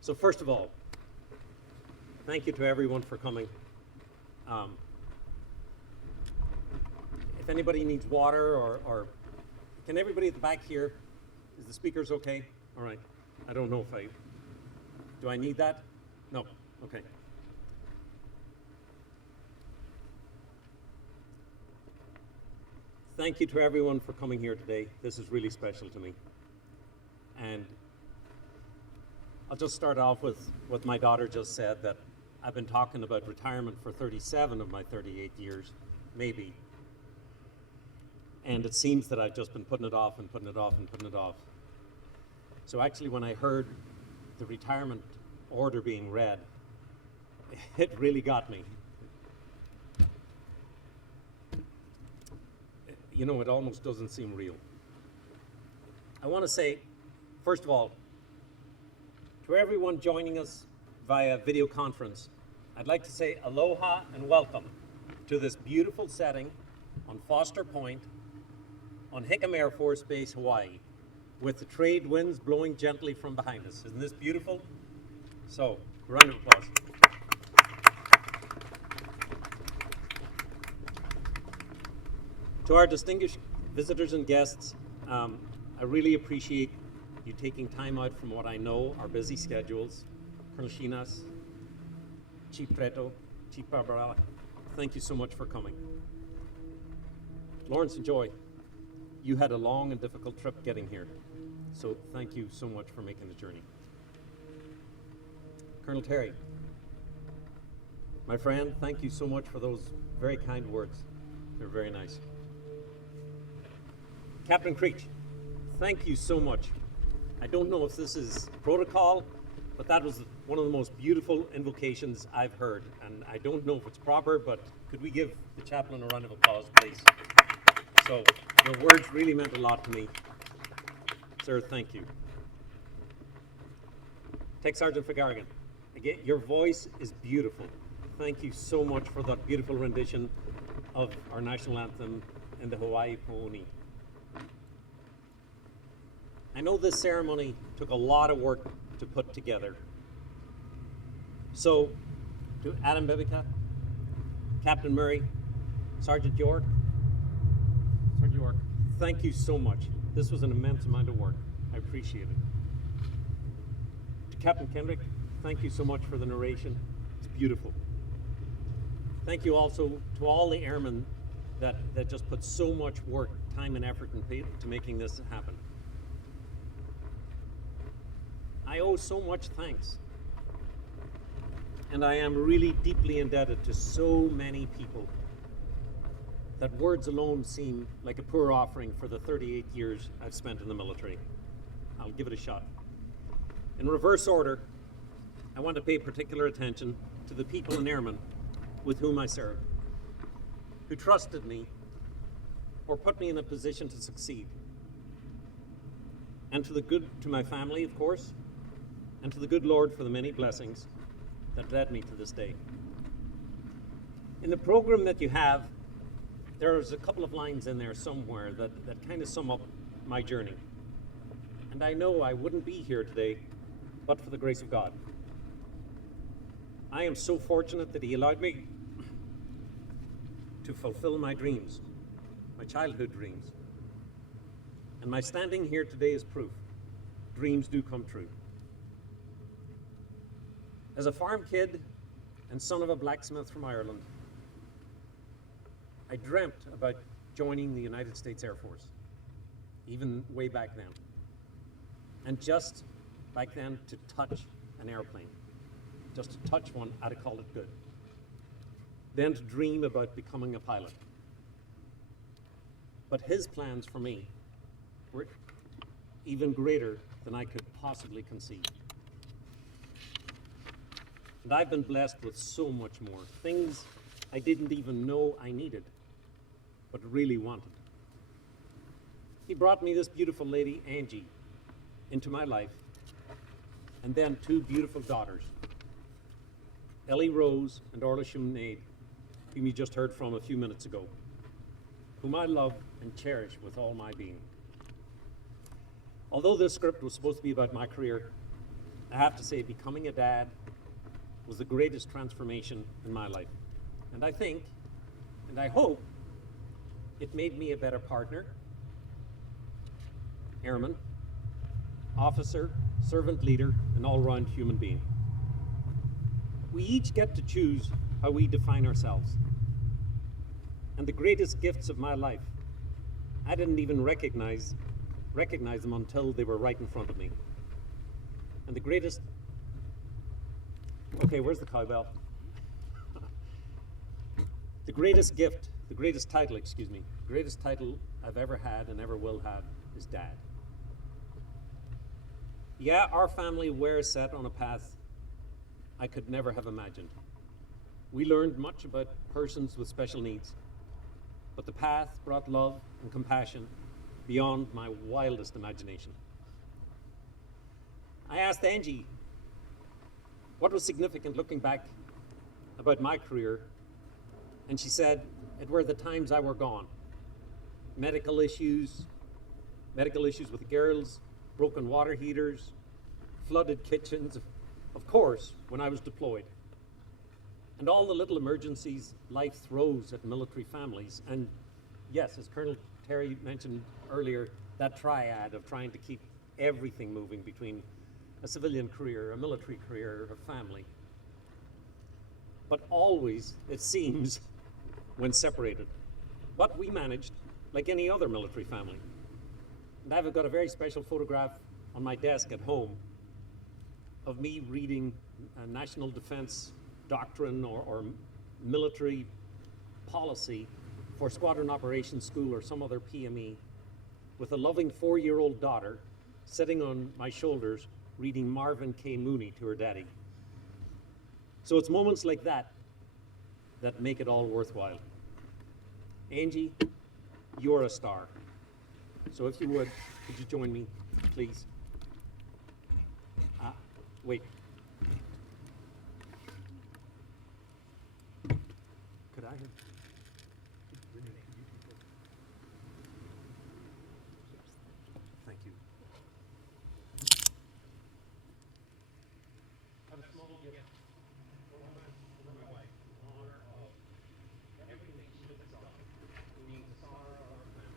So first of all, thank you to everyone for coming. If anybody needs water or can everybody at the back here, is the speakers okay? All right. I don't know if do I need that? No, okay. Thank you to everyone for coming here today. This is really special to me. And I'll just start off with what my daughter just said, that I've been talking about retirement for 37 of my 38 years, maybe. And it seems that I've just been putting it off and putting it off and putting it off. So actually, when I heard the retirement order being read, it really got me. you know, it almost doesn't seem real. I want to say, first of all, to everyone joining us via video conference, I'd like to say aloha and welcome to this beautiful setting on Foster Point on Hickam Air Force Base, Hawaii, with the trade winds blowing gently from behind us. Isn't this beautiful? So, round of applause. To our distinguished visitors and guests, I really appreciate you taking time out from what I know are busy schedules. Colonel Shinas, Chief Preto, Chief Barbara, thank you so much for coming. Lawrence and Joy, you had a long and difficult trip getting here, so thank you so much for making the journey. Colonel Terry, my friend, thank you so much for those very kind words. They're very nice. Captain Creech, thank you so much. I don't know if this is protocol, but that was one of the most beautiful invocations I've heard. And I don't know if it's proper, but could we give the chaplain a round of applause, please? So, your words really meant a lot to me. Sir, thank you. Tech Sergeant Figargan, again, your voice is beautiful. Thank you so much for that beautiful rendition of our national anthem in the Hawaii Po'oni. I know this ceremony took a lot of work to put together. So, to Adam Bibica, Captain Murray, Sergeant York, thank you so much. This was an immense amount of work. I appreciate it. To Captain Kendrick, thank you so much for the narration. It's beautiful. Thank you also to all the airmen that just put so much work, time, and effort into making this happen. I owe so much thanks. And I am really deeply indebted to so many people that words alone seem like a poor offering for the 38 years I've spent in the military. I'll give it a shot. In reverse order, I want to pay particular attention to the people and airmen with whom I served, who trusted me or put me in a position to succeed. And to my family, of course, and to the good Lord for the many blessings that led me to this day. In the program that you have, there's a couple of lines in there somewhere that kind of sum up my journey. And I know I wouldn't be here today but for the grace of God. I am so fortunate that He allowed me to fulfill my dreams, my childhood dreams. And my standing here today is proof. Dreams do come true. As a farm kid and son of a blacksmith from Ireland, I dreamt about joining the United States Air Force, even way back then. And just back then, to touch an airplane, just to touch one, I'd have called it good. Then to dream about becoming a pilot. But His plans for me were even greater than I could possibly conceive. And I've been blessed with so much more, things I didn't even know I needed, but really wanted. He brought me this beautiful lady, Angie, into my life, and then two beautiful daughters, Ellie Rose and Orla Shumnaid, whom you just heard from a few minutes ago, whom I love and cherish with all my being. Although this script was supposed to be about my career, I have to say becoming a dad was the greatest transformation in my life. And I think, and I hope, it made me a better partner, airman, officer, servant leader, and all-round human being. We each get to choose how we define ourselves. And the greatest gifts of my life, I didn't even recognize them until they were right in front of me. And the greatest, okay, where's the cowbell? The greatest gift, the greatest title I've ever had and ever will have is Dad. Yeah, our family were set on a path I could never have imagined. We learned much about persons with special needs. but the path brought love and compassion beyond my wildest imagination. I asked Angie what was significant looking back about my career, and she said it were the times I were gone. Medical issues with the girls, broken water heaters, flooded kitchens, of course, when I was deployed. And all the little emergencies life throws at military families. And yes, as Colonel Terry mentioned earlier, that triad of trying to keep everything moving between a civilian career, a military career, a family. But always, it seems, when separated. But we managed, like any other military family. And I've got a very special photograph on my desk at home of me reading a national defense doctrine or military policy for Squadron Operations School or some other PME, with a loving 4-year-old daughter sitting on my shoulders reading Marvin K. Mooney to her daddy. So it's moments like that that make it all worthwhile. Angie, you're a star. So if you would you join me, please? Wait. Could I have? Thank you. Have a small gift for my wife in honor of everything she has done. It means the honor of our family.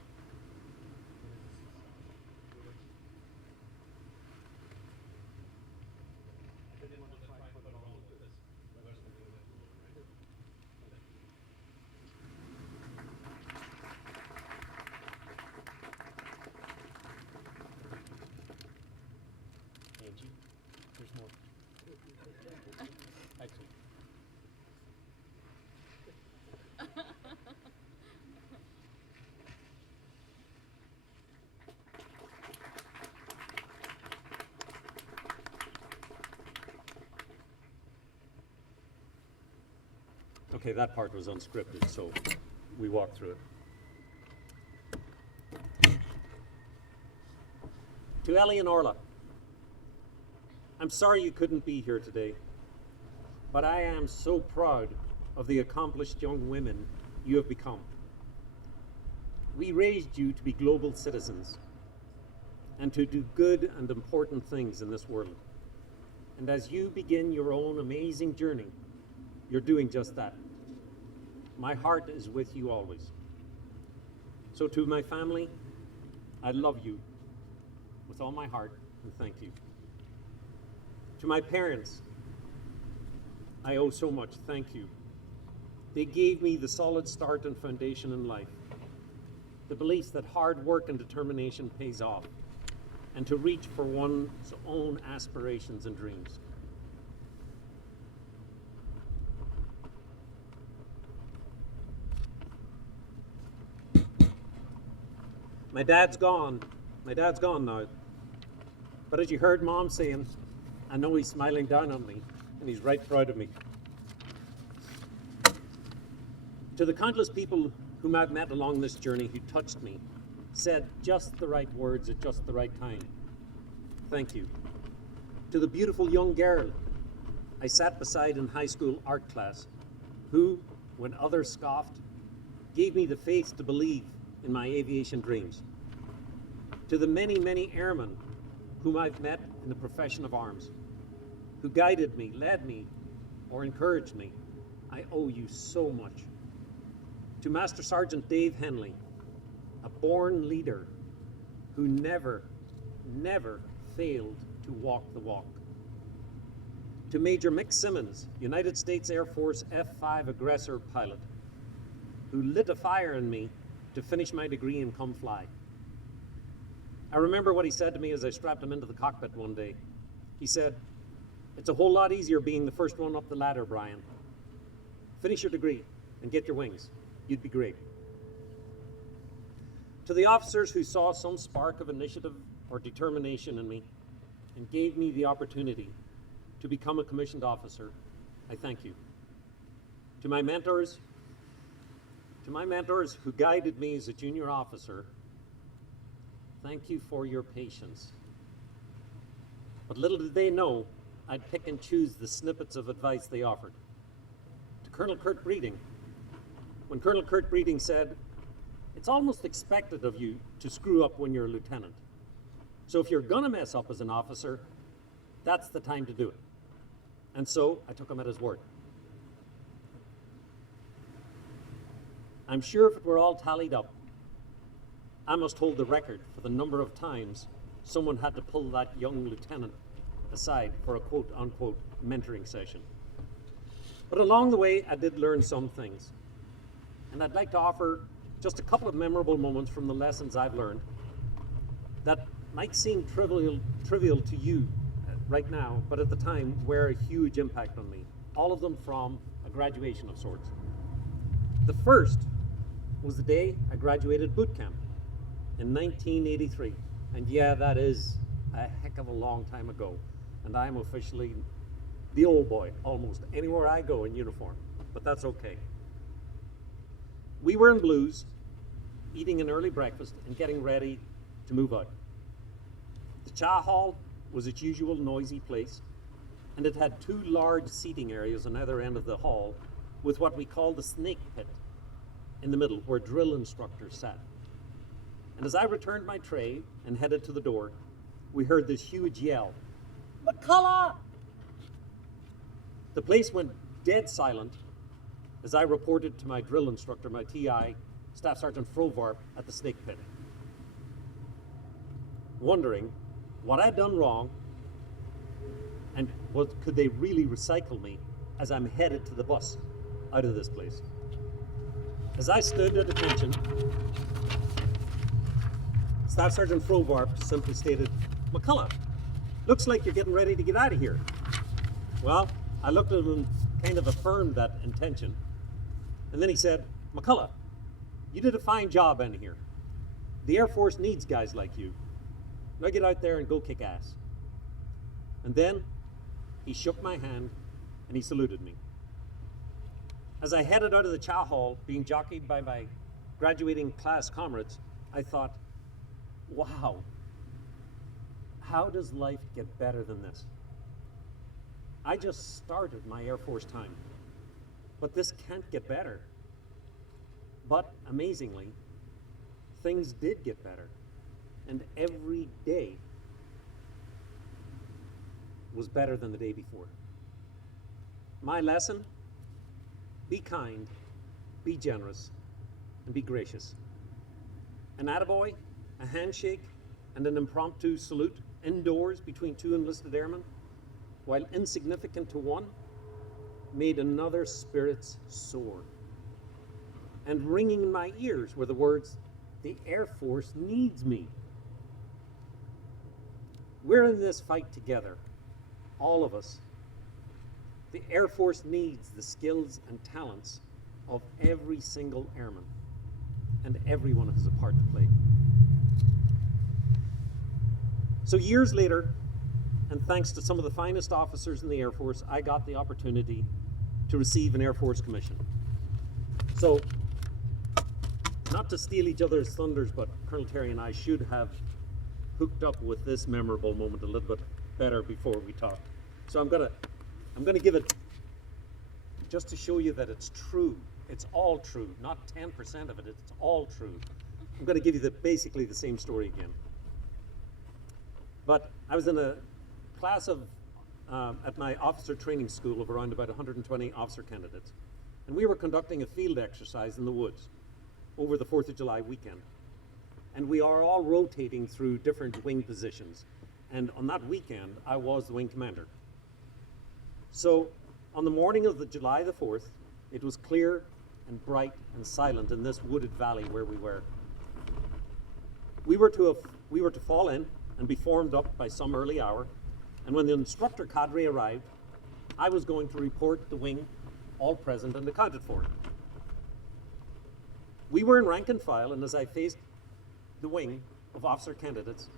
I didn't want to try to put on with this. Angie, there's more. Excellent. Okay, that part was unscripted, so we walked through it. To Ellie and Orla, I'm sorry you couldn't be here today, but I am so proud of the accomplished young women you have become. We raised you to be global citizens and to do good and important things in this world. And as you begin your own amazing journey, you're doing just that. My heart is with you always. So to my family, I love you with all my heart, and thank you. To my parents, I owe so much, thank you. They gave me the solid start and foundation in life, the beliefs that hard work and determination pays off, and to reach for one's own aspirations and dreams. My dad's gone now. But as you heard Mom saying, I know he's smiling down on me, and he's right proud of me. To the countless people whom I've met along this journey who touched me, said just the right words at just the right time, thank you. To the beautiful young girl I sat beside in high school art class, who, when others scoffed, gave me the faith to believe in my aviation dreams. To the many, many airmen whom I've met in the profession of arms, who guided me, led me, or encouraged me, I owe you so much. To Master Sergeant Dave Henley, a born leader who never failed to walk the walk. To Major Mick Simmons, United States Air Force F-5 aggressor pilot, who lit a fire in me to finish my degree and come fly. I remember what he said to me as I strapped him into the cockpit one day. He said, "It's a whole lot easier being the first one up the ladder, Brian. Finish your degree and get your wings. You'd be great." To the officers who saw some spark of initiative or determination in me and gave me the opportunity to become a commissioned officer, I thank you. To my mentors, To my mentors who guided me as a junior officer, thank you for your patience. But little did they know, I'd pick and choose the snippets of advice they offered. To Colonel Kurt Breeding, when Colonel Kurt Breeding said, it's almost expected of you to screw up when you're a lieutenant. So if you're gonna mess up as an officer, that's the time to do it. And so I took him at his word. I'm sure if it were all tallied up, I must hold the record for the number of times someone had to pull that young lieutenant aside for a quote-unquote mentoring session. But along the way, I did learn some things. And I'd like to offer just a couple of memorable moments from the lessons I've learned that might seem trivial to you right now, but at the time were a huge impact on me. All of them from a graduation of sorts. The first was the day I graduated boot camp in 1983. And yeah, that is a heck of a long time ago. And I'm officially the old boy, almost anywhere I go in uniform, but that's okay. We were in blues, eating an early breakfast and getting ready to move out. The chow hall was its usual noisy place, and it had two large seating areas on either end of the hall with what we call the snake pit in the middle, where drill instructors sat. And as I returned my tray and headed to the door, we heard this huge yell, "McCullough!" The place went dead silent as I reported to my drill instructor, my TI, Staff Sergeant Frovarp, at the snake pit, wondering what I'd done wrong and could they really recycle me as I'm headed to the bus out of this place. As I stood at attention, Staff Sergeant Frovarp simply stated, "McCullough, looks like you're getting ready to get out of here." Well, I looked at him and kind of affirmed that intention. And then he said, "McCullough, you did a fine job in here. The Air Force needs guys like you. Now get out there and go kick ass." And then he shook my hand and he saluted me. As I headed out of the chow hall, being jockeyed by my graduating class comrades, I thought, wow, how does life get better than this? I just started my Air Force time, but this can't get better. But amazingly, things did get better, and every day was better than the day before. My lesson: be kind, be generous, and be gracious. An attaboy, a handshake, and an impromptu salute indoors between two enlisted airmen, while insignificant to one, made another spirit's soar. And ringing in my ears were the words, "The Air Force needs me." We're in this fight together, all of us. The Air Force needs the skills and talents of every single airman, and everyone has a part to play. So years later, and thanks to some of the finest officers in the Air Force, I got the opportunity to receive an Air Force commission. So, not to steal each other's thunders, but Colonel Terry and I should have hooked up with this memorable moment a little bit better before we talk. So I'm gonna give it, just to show you that it's true. It's all true, not 10% of it, it's all true. I'm gonna give you basically the same story again. But I was in a class of, at my officer training school of around about 120 officer candidates. And we were conducting a field exercise in the woods over the 4th of July weekend. And we are all rotating through different wing positions. And on that weekend, I was the wing commander. So on the morning of the July the 4th, it was clear and bright and silent in this wooded valley where we were. We were to fall in and be formed up by some early hour. And when the instructor cadre arrived, I was going to report the wing all present and accounted for. We were in rank and file, and as I faced the wing of officer candidates,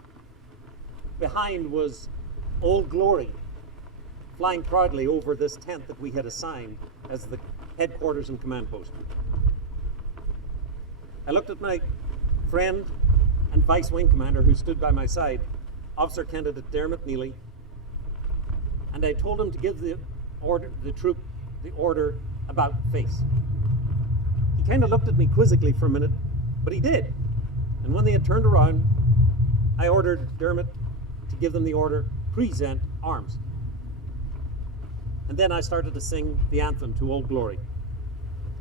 behind was Old Glory, flying proudly over this tent that we had assigned as the headquarters and command post. I looked at my friend and vice wing commander who stood by my side, Officer Candidate Dermot Neely, and I told him to give the order about face. He kind of looked at me quizzically for a minute, but he did. And when they had turned around, I ordered Dermot to give them the order, present arms. And then I started to sing the anthem to Old Glory.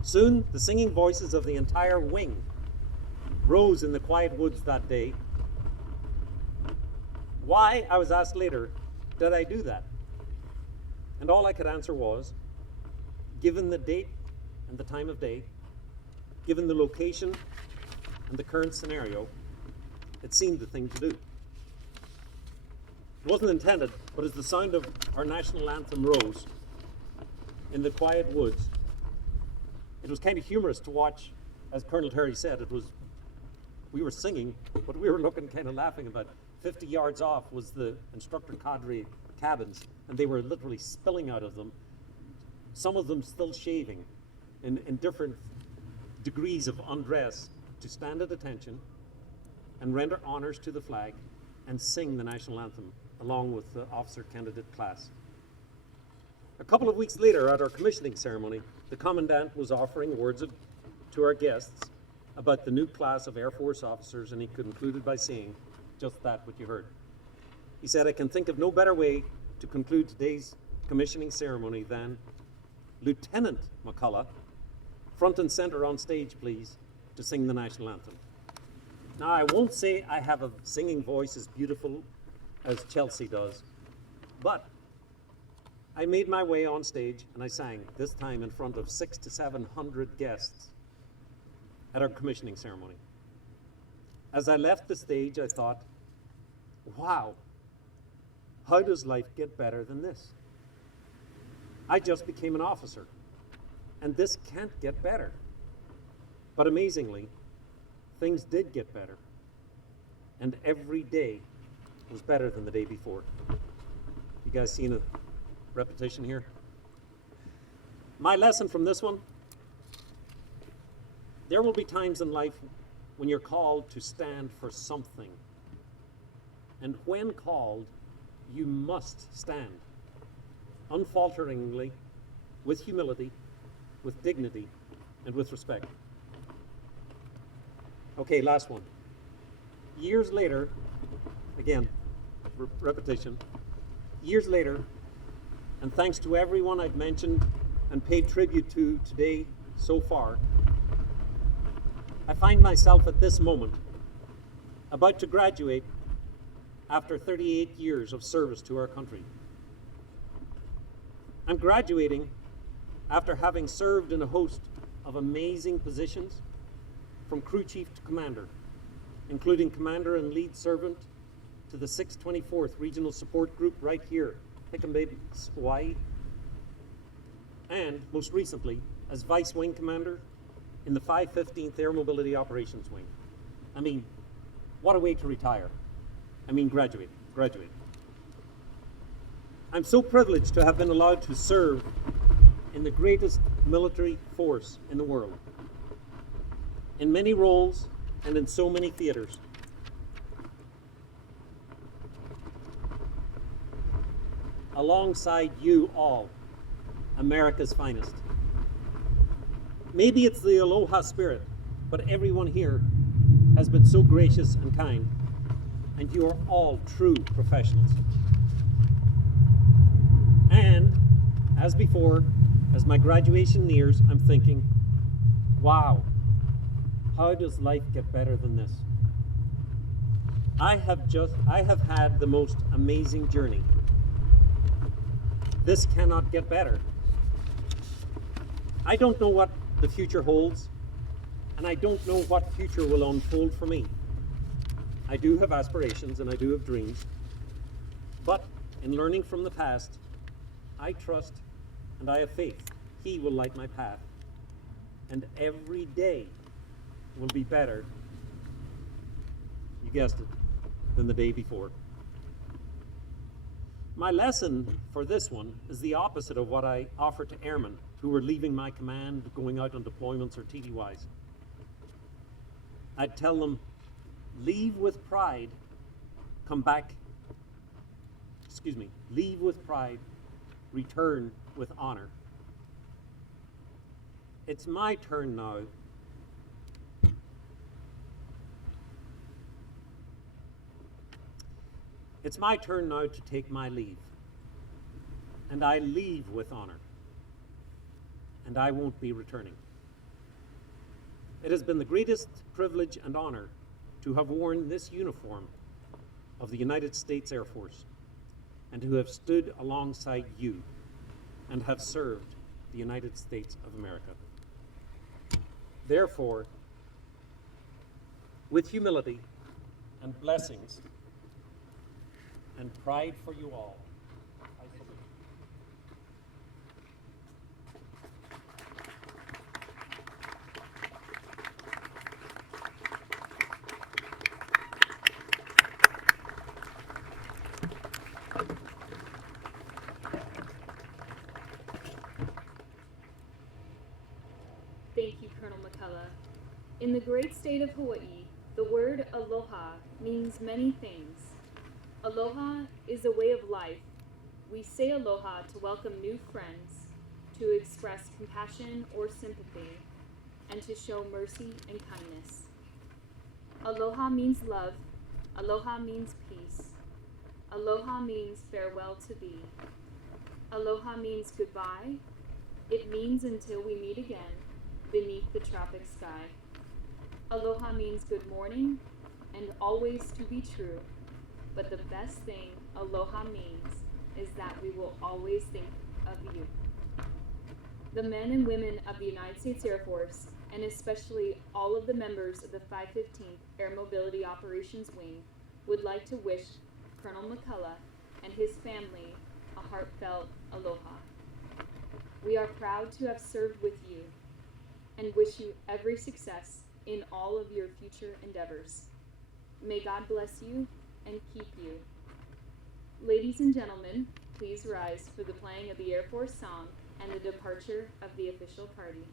Soon, the singing voices of the entire wing rose in the quiet woods that day. Why, I was asked later, did I do that? And all I could answer was, given the date and the time of day, given the location and the current scenario, it seemed the thing to do. It wasn't intended, but as the sound of our national anthem rose in the quiet woods, it was kind of humorous to watch. As Colonel Terry said, we were singing, but we were looking kind of laughing. About 50 yards off was the instructor cadre cabins, and they were literally spilling out of them, some of them still shaving in different degrees of undress, to stand at attention and render honors to the flag and sing the national anthem along with the officer candidate class. A couple of weeks later, at our commissioning ceremony, the Commandant was offering words to our guests about the new class of Air Force officers, and he concluded by saying just that what you heard. He said, "I can think of no better way to conclude today's commissioning ceremony than Lieutenant McCullough, front and center on stage, please, to sing the national anthem." Now, I won't say I have a singing voice as beautiful as Chelsea does, but I made my way on stage and I sang, this time in front of 600 to 700 guests at our commissioning ceremony. As I left the stage, I thought, wow, how does life get better than this? I just became an officer, and this can't get better. But amazingly, things did get better, and every day was better than the day before. You guys seen a repetition here? My lesson from this one: there will be times in life when you're called to stand for something. And when called, you must stand unfalteringly, with humility, with dignity, and with respect. Okay, last one. Years later, again, repetition. Years later, and thanks to everyone I've mentioned and paid tribute to today so far, I find myself at this moment about to graduate after 38 years of service to our country. I'm graduating after having served in a host of amazing positions, from crew chief to commander, including commander and lead servant to the 624th Regional Support Group right here, Hickam Bay, Hawaii, and most recently as vice wing commander in the 515th Air Mobility Operations Wing. I mean, what a way to retire. I mean, graduate. I'm so privileged to have been allowed to serve in the greatest military force in the world, in many roles and in so many theaters. Alongside you all, America's finest. Maybe it's the aloha spirit, but everyone here has been so gracious and kind, and you are all true professionals. And, as before, as my graduation nears, I'm thinking, wow, how does life get better than this? I have had the most amazing journey. This cannot get better. I don't know what the future holds, and I don't know what future will unfold for me. I do have aspirations and I do have dreams, but in learning from the past, I trust and I have faith He will light my path, and every day will be better, you guessed it, than the day before. My lesson for this one is the opposite of what I offer to airmen who are leaving my command, going out on deployments or TDYs. I'd tell them, leave with pride, leave with pride, return with honor. It's my turn now. It's my turn now to take my leave. And I leave with honor. And I won't be returning. It has been the greatest privilege and honor to have worn this uniform of the United States Air Force and to have stood alongside you and have served the United States of America. Therefore, with humility and blessings and pride for you all, I salute. Thank you, Colonel McCullough. In the great state of Hawaii, the word aloha means many things. Aloha is a way of life. We say aloha to welcome new friends, to express compassion or sympathy, and to show mercy and kindness. Aloha means love. Aloha means peace. Aloha means farewell to thee. Aloha means goodbye. It means until we meet again beneath the tropic sky. Aloha means good morning and always to be true. But the best thing aloha means is that we will always think of you. The men and women of the United States Air Force, and especially all of the members of the 515th Air Mobility Operations Wing, would like to wish Colonel McCullough and his family a heartfelt aloha. We are proud to have served with you and wish you every success in all of your future endeavors. May God bless you and keep you. Ladies and gentlemen, please rise for the playing of the Air Force song and the departure of the official party.